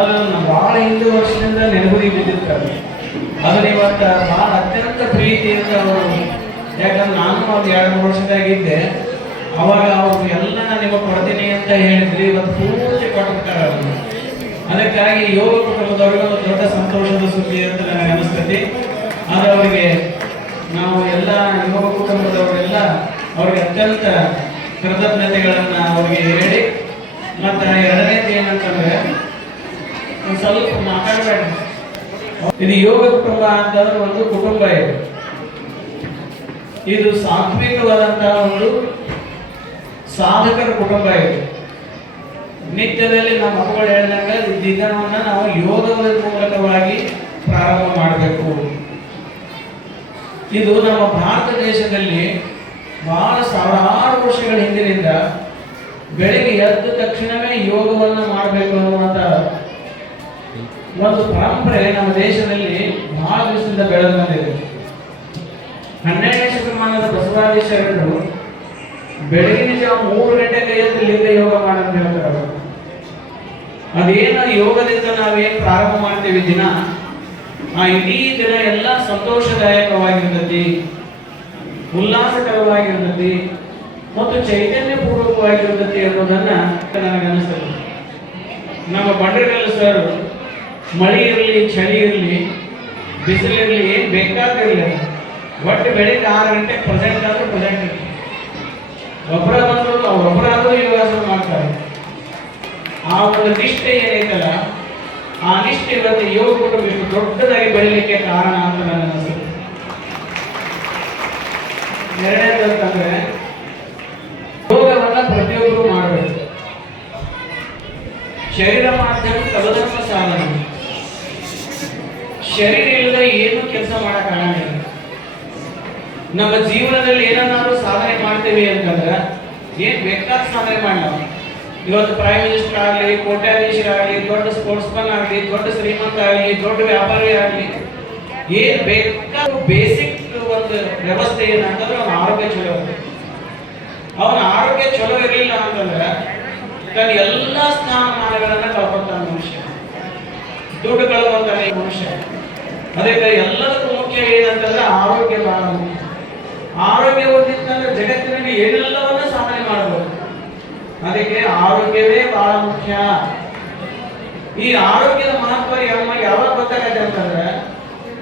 ಅದನ್ನು ಬಹಳ ಹಿಂದೆ ವರ್ಷದಿಂದ ನೆನಗುದಿ ಬಿದ್ದಿರ್ತಾರೆ. ಅದನ್ನ ಇವತ್ತು ಬಹಳ ಅತ್ಯಂತ ಪ್ರೀತಿಯಿಂದ ಅವರು, ಯಾಕಂದ್ರೆ ನಾನು ಒಂದು 2-3 ವರ್ಷದಾಗಿದ್ದೆ, ಅವಾಗ ಅವರು ಎಲ್ಲ ನಿಮಗೆ ಕೊಡ್ತೀನಿ ಅಂತ ಹೇಳಿದ್ರಿ, ಇವತ್ತು ಪೂರ್ತಿ ಕೊಟ್ಟಿರ್ತಾರೆ ಅವರು. ಅದಕ್ಕಾಗಿ ಯೋಗ ಕುಟುಂಬದವ್ರಿಗೆ ಒಂದು ದೊಡ್ಡ ಸಂತೋಷದ ಸುದ್ದಿ ಅಂತ ನನಗೆ ಅನಿಸ್ತೈತಿ. ಆದರೆ ಅವರಿಗೆ ನಾವು ಎಲ್ಲ ಯೋಗ ಕುಟುಂಬದವರೆಲ್ಲ ಅವ್ರಿಗೆ ಅತ್ಯಂತ ಕೃತಜ್ಞತೆಗಳನ್ನ ಅವರಿಗೆ ಹೇಳಿ, ಮತ್ತು ಎರಡನೇದು ಏನಂತಂದ್ರೆ ಒಂದು ಸ್ವಲ್ಪ ಮಾತಾಡಬೇಡ. ಇದು ಯೋಗ ಕುಟುಂಬ ಅಂತಂದ್ರೆ ಒಂದು ಕುಟುಂಬ ಇದೆ. ಇದು ಸಾತ್ವಿಕವಾದಂತಹ ಒಂದು ಸಾಧಕರ ಕುಟುಂಬ ಇದೆ. ನಿತ್ಯದಲ್ಲಿ ನಮ್ಮ ಮಕ್ಕಳು ಹೇಳಿದಾಗ ದಿನವನ್ನು ನಾವು ಯೋಗದ ಮೂಲಕವಾಗಿ ಪ್ರಾರಂಭ ಮಾಡಬೇಕು. ಇದು ನಮ್ಮ ಭಾರತ ದೇಶದಲ್ಲಿ ಬಹಳ ಸಾವಿರಾರು ವರ್ಷಗಳ ಹಿಂದಿನಿಂದ ಬೆಳಿಗ್ಗೆ ಎದ್ದ ತಕ್ಷಣವೇ ಯೋಗವನ್ನು ಮಾಡಬೇಕು ಅನ್ನುವಂಥ ಒಂದು ಪರಂಪರೆ ನಮ್ಮ ದೇಶದಲ್ಲಿ ಬಹಳ ದಿವಸದಿಂದ ಬೆಳೆದು ಬಂದಿದೆ. 12ನೇ ಶತಮಾನದ ಬಸವಾದೀಶರು ಬೆಳಗಿನ ಜಾವ 3 ಗಂಟೆಗೆ ಎದ್ದು ಲಿಂಗ ಯೋಗ ಮಾಡಂತ ಹೇಳ್ತಾರೆ. ಅದೇನು ಯೋಗದಿಂದ ನಾವೇನು ಪ್ರಾರಂಭ ಮಾಡ್ತೀವಿ ದಿನ, ಆ ಇಡೀ ದಿನ ಎಲ್ಲ ಸಂತೋಷದಾಯಕವಾಗಿರ್ತತಿ, ಉಲ್ಲಾಸಕರವಾಗಿರ್ತತಿ ಮತ್ತು ಚೈತನ್ಯ ಪೂರ್ವಕವಾಗಿರ್ತತಿ ಅನ್ನೋದನ್ನ ನನಗನ್ನಿಸ್ತದೆ. ನಮ್ಮ ಬಂಡ್ರಿಗಲ್ ಸರ್ ಮಳೆ ಇರಲಿ, ಚಳಿ ಇರಲಿ, ಬಿಸಿಲಿರಲಿ, ಏನು ಬೇಕಾಗಿರಲಿ, ಒಟ್ಟು ಬೆಳಿಗ್ಗೆ 6 ಗಂಟೆಗೆ ಪ್ರೆಸೆಂಟ್ ಆದರೂ ಪ್ರೆಸೆಂಟ್ ಇರಲಿ. ಒಬ್ಬರಾದರೂ ಯೋಗಾಸನ ಮಾಡ್ತಾರೆ. ಆ ಒಂದು ನಿಷ್ಠೆ ಏನೈತಲ್ಲ, ಆ ನಿಷ್ಠೆ ಇವತ್ತು ಯೋಗ ಕುಟುಂಬ ಇಷ್ಟು ದೊಡ್ಡದಾಗಿ ಬೆಳಿಲಿಕ್ಕೆ ಕಾರಣ ಅಂತ ನನ್ನ ಅನಿಸುತ್ತೆ. ಎರಡನೇದು ಅಂತಂದ್ರೆ ಯೋಗವನ್ನ ಪ್ರತಿಯೊಬ್ಬರು ಮಾಡಬೇಕು. ಶರೀರ ಮಾಧ್ಯಮ ತಲಧರ್ಮ ಸಾಧನ. ಶರೀರ ಇಲ್ಲದೆ ಏನು ಕೆಲಸ ಮಾಡಕ್ಕಾಗಂಗಿಲ್ಲ. ನಮ್ಮ ಜೀವನದಲ್ಲಿ ಏನನ್ನಾದ್ರೂ ಸಾಧನೆ ಮಾಡ್ತೇವೆ ಅಂತಂದ್ರೆ ಏನ್ ಬೇಕಾದ ಸಾಧನೆ ಮಾಡಲ್ಲ. ಇವತ್ತು ಪ್ರೈಮ್ ಮಿನಿಸ್ಟರ್ ಆಗಲಿ, ಕೋಟ್ಯಾಧೀಶರಾಗಲಿ, ದೊಡ್ಡ ಸ್ಪೋರ್ಟ್ಸ್ ಮನ್ ಆಗಲಿ, ದೊಡ್ಡ ಶ್ರೀಮಂತ ಆಗಲಿ, ದೊಡ್ಡ ವ್ಯಾಪಾರಿ ಆಗಲಿ, ಏನ್ ಬೇಕಾದ್ರೂ ಬೇಸಿಕ್ ಒಂದು ವ್ಯವಸ್ಥೆ ಏನಂತಂದ್ರೆ ಅವನ ಆರೋಗ್ಯ ಚಲೋ ಇರಬೇಕು. ಅವನ ಆರೋಗ್ಯ ಚಲೋ ಇರಲಿಲ್ಲ ಅಂತಂದ್ರೆ ತನ್ನ ಎಲ್ಲ ಸ್ಥಾನಮಾನಗಳನ್ನ ಕಳ್ಕೊತಾನೆ ಮನುಷ್ಯ, ದುಡ್ಡು ಕಳ್ಕೊತಾನೆ ಮನುಷ್ಯ. ಅದಕ್ಕೆ ಎಲ್ಲದಕ್ಕೂ ಮುಖ್ಯ ಏನಂತಂದ್ರೆ ಆರೋಗ್ಯ ಬಹಳ ಮುಖ್ಯ. ಆರೋಗ್ಯ ಹೊಂದಿತ್ತಂದ್ರೆ ಜಗತ್ತಿನಲ್ಲಿ ಏನೆಲ್ಲವನ್ನ ಸಾಧನೆ ಮಾಡಬಹುದು. ಅದಕ್ಕೆ ಆರೋಗ್ಯವೇ ಬಹಳ ಮುಖ್ಯ. ಈ ಆರೋಗ್ಯದ ಮಹತ್ವ ಯಾವಾಗ ಗೊತ್ತಾಗತ್ತೆ ಅಂತಂದ್ರೆ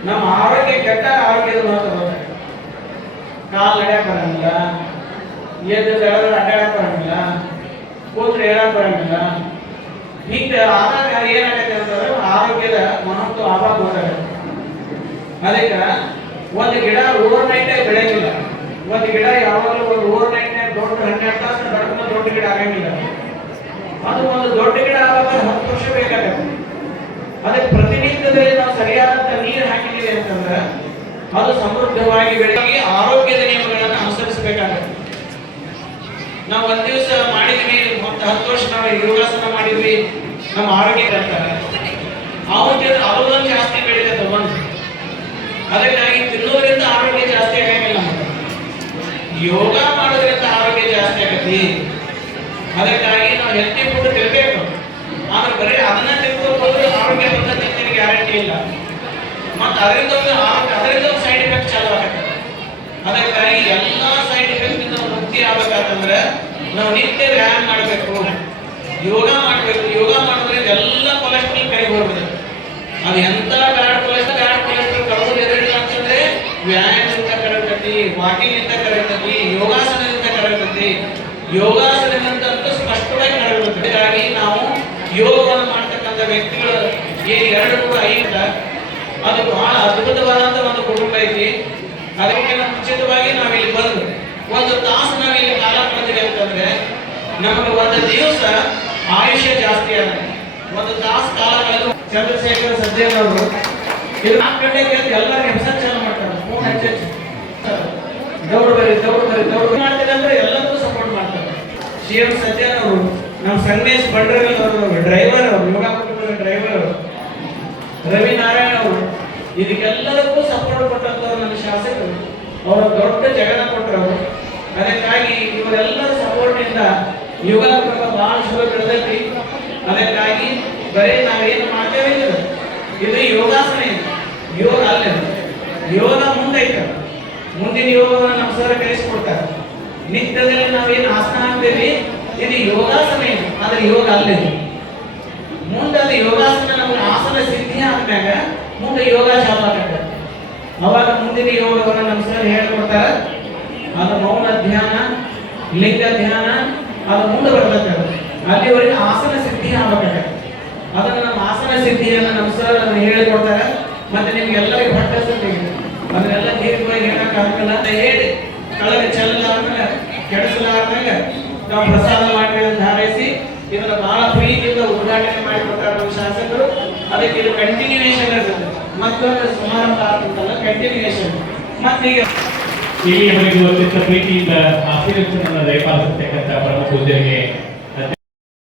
ನಮ್ಮ ಆರೋಗ್ಯ ಕೆಟ್ಟ ಆರೋಗ್ಯದ ಮಹತ್ವ ಗೊತ್ತಾಗುತ್ತೆ. ಕಾಲು ನಡೆಯಕ್ ಬರಂಗಿಲ್ಲ, ಎದ್ದು ಬೆಳೆದ್ರೆ ಅಡ್ಡಾಡಕ್ ಬರಂಗಿಲ್ಲ, ಕೂತ್ರೆ ಹೇಳಕ್ ಬರಂಗಿಲ್ಲ. ಹಿಂಗೆ ಆದಾಗ ಏನಾಗತ್ತೆ ಅಂತಂದ್ರೆ ಆರೋಗ್ಯದ ಮಹತ್ವ ಆವಾಗ ಗೊತ್ತಾಗುತ್ತೆ. ಅದಕ್ಕೆ ಒಂದು ಗಿಡ ಓವರ್ ನೈಟ್ ಬೆಳೆಯಂಗಿಲ್ಲ. ಒಂದು ಗಿಡ ಯಾವಾಗಲೂ ಒಂದು ಓವರ್ ನೈಟ್ ದೊಡ್ಡ 12 ತಾಸು ಬೆಳಕು ದೊಡ್ಡ ಗಿಡ ಆಗಂಗಿಲ್ಲ. ಅದು ಒಂದು ದೊಡ್ಡ ಗಿಡ ಆವಾಗ 10 ವರ್ಷ ಬೇಕಾಗತ್ತೆ. ಅದಕ್ಕೆ ಪ್ರತಿನಿತ್ಯದಲ್ಲಿ ನಾವು ಸರಿಯಾದಂತ ನೀರು ಹಾಕಿದ್ದೀವಿ ಅಂತಂದ್ರೆ ಅದು ಸಮೃದ್ಧವಾಗಿ ಬೆಳೆಯಾಗಿ ಆರೋಗ್ಯದ ನಿಯಮಗಳನ್ನು ಅನುಸರಿಸಬೇಕಾಗತ್ತೆ. ನಾವು ಒಂದ್ ದಿವಸ ಮಾಡಿದ್ವಿ, ಮತ್ತೆ 10 ವರ್ಷ ನಾವು ಯೋಗಾಸನ ಮಾಡಿದ್ವಿ, ನಮ್ಮ ಆರೋಗ್ಯ ಇರ್ತಾರೆ. ಅವರೊಂದು ಜಾಸ್ತಿ ಬೆಳೀತದೆ ಒಂದು. ಅದಕ್ಕಾಗಿ ತಿನ್ನೋದ್ರಿಂದ ಆರೋಗ್ಯ ಜಾಸ್ತಿ ಆಗಂಗಿಲ್ಲ. ಯೋಗ ಮಾಡೋದ್ರಿಂದ ಆರೋಗ್ಯ ಜಾಸ್ತಿ ಆಗತ್ತಿ. ಅದಕ್ಕಾಗಿ ನಾವು ಹೆಲ್ತಿ ಫುಡ್ ತಿನ್ಬೇಕು. ಆದ್ರೆ ಬರೀ ಅದನ್ನ ತಿನ್ಕೊಂಡು ಹೋದ್ರೆ ಆರೋಗ್ಯ ಬರ್ತದೆ ಅಂತ ಗ್ಯಾರಂಟಿ ಇಲ್ಲ. ಮತ್ತೆ ಅದರಿಂದ ಒಂದು ಸೈಡ್ ಎಫೆಕ್ಟ್ ಚಾಲು ಆಗತ್ತೆ. ಅದಕ್ಕಾಗಿ ಎಲ್ಲಾ ಸೈಡ್ ಎಫೆಕ್ಟ್ ಇಂದ ಮುಕ್ತಿ ಆಗ್ಬೇಕಂತಂದ್ರೆ ನಾವು ನಿತ್ಯ ವ್ಯಾಯಾಮ ಮಾಡಬೇಕು, ಯೋಗ ಮಾಡಬೇಕು. ಯೋಗ ಮಾಡೋದ್ರಿಂದ ಎಲ್ಲ ಕೊಲೆಸ್ಟ್ರಾಲ್ ಕಡಿಮೆ ಹೋಗ್ತದೆ. ಅದು ಎಂತ ಬ್ಯಾಡ್ ಕೊಲೆಸ್ಟ್ರಾಲ್ ಕಡಿಮೆ ಎದುರಿಲ್ಲ ಅಂತಂದ್ರೆ ವ್ಯಾಯಾಮದಿಂದ ಕರಗತಿ, ವಾಕಿಂಗ್ ಇಂದ ಕರಗತಿ, ಯೋಗಾಸನದಿಂದ ಕರಗತಿ. ಯೋಗಾಸನದಿಂದ ಸ್ಪಷ್ಟವಾಗಿ ಕರಗುತ್ತೆ. ಹಾಗಾಗಿ ನಾವು ಯೋಗವನ್ನು ಮಾಡ್ತಕ್ಕಂಥ ವ್ಯಕ್ತಿಗಳು ಏನು 2-5 ಅದು ಬಹಳ ಅದ್ಭುತವಾದಂತ ಒಂದು ಕುಟುಂಬ ಐತಿ. ಅದಕ್ಕೆ ಮುಂಚಿತವಾಗಿ ನಾವಿಲ್ಲಿ ಬಂದು 1 ತಾಸು ನಾವಿಲ್ಲಿ ಕಾಲ ಕಳೆದಿವಿ ಅಂತಂದ್ರೆ ನಮಗೆ 1 ದಿವಸ ಆಯುಷ್ಯ ಜಾಸ್ತಿ ಆಗುತ್ತೆ. 1 ತಾಸು ಕಾಲ ಕಳೆದು ಚಂದ್ರಶೇಖರ್ ಸಜ್ಜನವರು ಇದು 4 ಗಂಟೆಗೆ ಎಲ್ಲರೂ ಹೆಸರು ಚಾಲು ಮಾಡ್ತಾರೆ. ಫೋನ್ ಹಚ್ಚಿ ದೌಡ್ ಬರಿ ಮಾಡ್ತಾರೆ ಅಂದ್ರೆ ಎಲ್ಲರಿಗೂ ಸಪೋರ್ಟ್ ಮಾಡ್ತಾರೆ. CM ಸಜ್ಜನವರು, ನಮ್ಮ ಸಂಗಮೇಶ್ ಬಂಡ್ರಿಗಲ್ ಅವರು ಡ್ರೈವರ್, ಅವರು ಯೋಗ ಕುಟುಂಬದ ಡ್ರೈವರ್, ರವಿ ನಾರಾಯಣ ಅವರು, ಇದಕ್ಕೆಲ್ಲದಕ್ಕೂ ಸಪೋರ್ಟ್ ಕೊಟ್ಟಂತವ್ರು ನನ್ನ ಶಾಸಕರು. ಅವರ ದೊಡ್ಡ ಜಗನ ಕೊಟ್ಟರು. ಅದಕ್ಕಾಗಿ ಇವರೆಲ್ಲರ ಸಪೋರ್ಟ್ ಇಂದ ಯೋಗ ಕುಟುಂಬ ಬಹಳ ಚಲೋ ಬೆಳೆದೈತಿ. ಅದಕ್ಕಾಗಿ ಬರೀ ನಾವೇನು ಮಾಡ್ತೇವೆ ಇದು ಯೋಗಾಸನ, ಇದು ಯೋಗ ಅಲ್ಲ. ಯೋಗ ಮುಂದೈತೆ, ಮುಂದಿನ ಯೋಗವನ್ನು ನಮ್ಮ ಸರ್ ಕಲಿಸ್ಕೊಡ್ತಾರೆ. ನಿತ್ಯದಲ್ಲಿ ನಾವೇನು ಆಸನ ಆಗ್ತೇವೆ ಇದು ಯೋಗಾಸನ, ಇದು ಆದ್ರೆ ಯೋಗ ಅಲ್ಲ. ಮುಂದೆ ಅದು ಯೋಗಾಸನ ನಮ್ಗೆ ಆಸನ ಸಿದ್ಧಿ ಆದ್ಮ್ಯಾಗ ಮುಂದೆ ಯೋಗ ಚಾಲು ಆಗತ್ತೆ. ಅವಾಗ ಮುಂದಿನ ಯೋಗವನ್ನು ನಮ್ಮ ಸರ್ ಹೇಳ್ಕೊಡ್ತಾರೆ. ಅದು ಮೌನ ಧ್ಯಾನ, ಲಿಂಗ ಧ್ಯಾನ, ಅದು ಮುಂದೆ ಬರ್ತದೆ. ಅಲ್ಲಿವರೆಗೆ ಆಸನ ಸಿದ್ಧಿ ಆಗಬೇಕಾಗತ್ತೆ. ಅದನ್ನು ನಮ್ಮ ಆಸನ ಸಿದ್ಧಿಯನ್ನು ನಮ್ಮ ಸರ್ ಹೇಳಿಕೊಡ್ತಾರೆ. ಮತ್ತೆ ನಿಮ್ಗೆಲ್ಲರಿಗೂ ಹೊಟ್ಟೆ ಅದನ್ನೆಲ್ಲ ದೀರ್ಘವಾಗಿ ಹೇಳಕ್ಕಾಗಲ್ಲ ಅಂತ ಹೇಳಿ ಕೆಳಗೆ ಚೆಲ್ಲಲಾರ್ದಂಗ ಕೆಡಿಸಲಾರ್ದಂಗ ನಾವು ಪ್ರಸಾದ ಮಾಡಿ ಧಾರೈಸಿ ಇದನ್ನ ಬಹಳ ಪ್ರೀತಿಯಿಂದ ಉದ್ಘಾಟನೆ ಮಾಡಿಕೊಡ್ತಾರೆ ನಮ್ಮ ಶಾಸಕರು. ಅದಕ್ಕೆ ಇದು ಕಂಟಿನ್ಯೂಯೇಷನ್ ಇರ್ತದೆ, ಮತ್ತೊಂದು ಸಮಾರಂಭ ಆಗ್ತದಲ್ಲ, ಕಂಟಿನ್ಯೂಯೇಷನ್. ಮತ್ತೀಗ ಇಲ್ಲಿಯವರೆಗೂ ಅತ್ಯಂತ ಪ್ರೀತಿಯಿಂದ ಆಶೀರ್ವಚನವನ್ನು ದಯಪಾಲಿಸತಕ್ಕಂಥ ಪರಮ ಪೂಜೆಗೆ